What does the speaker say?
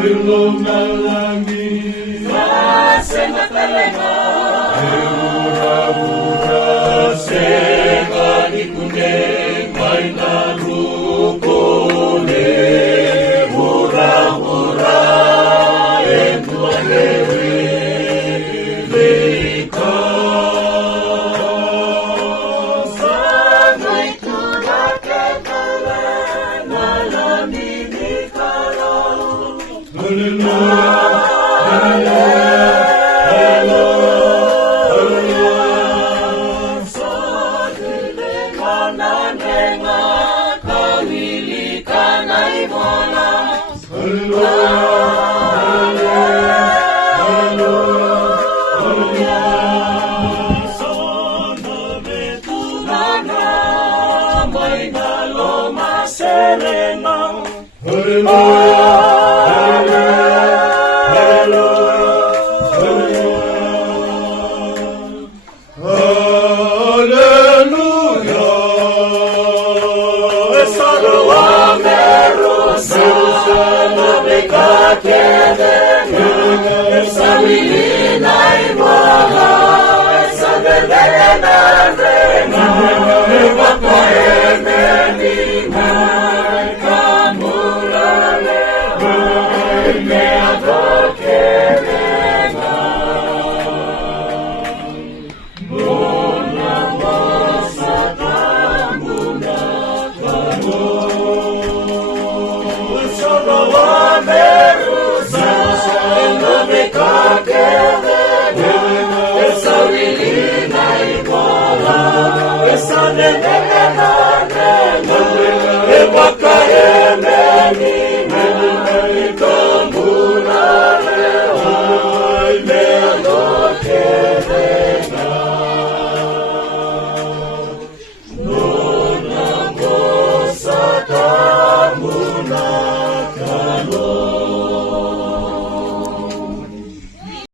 Ilong na langit, masema talaga. Eura-ura, seka di kuning, may narukone. Ura-ura, entuanewe, leka. Sana'y tulad ka nalamig ikaw. Hallelujah, Sa dilim na nenga, kawili ka na'y wala. Sana betulan na may naloma serenang. Esa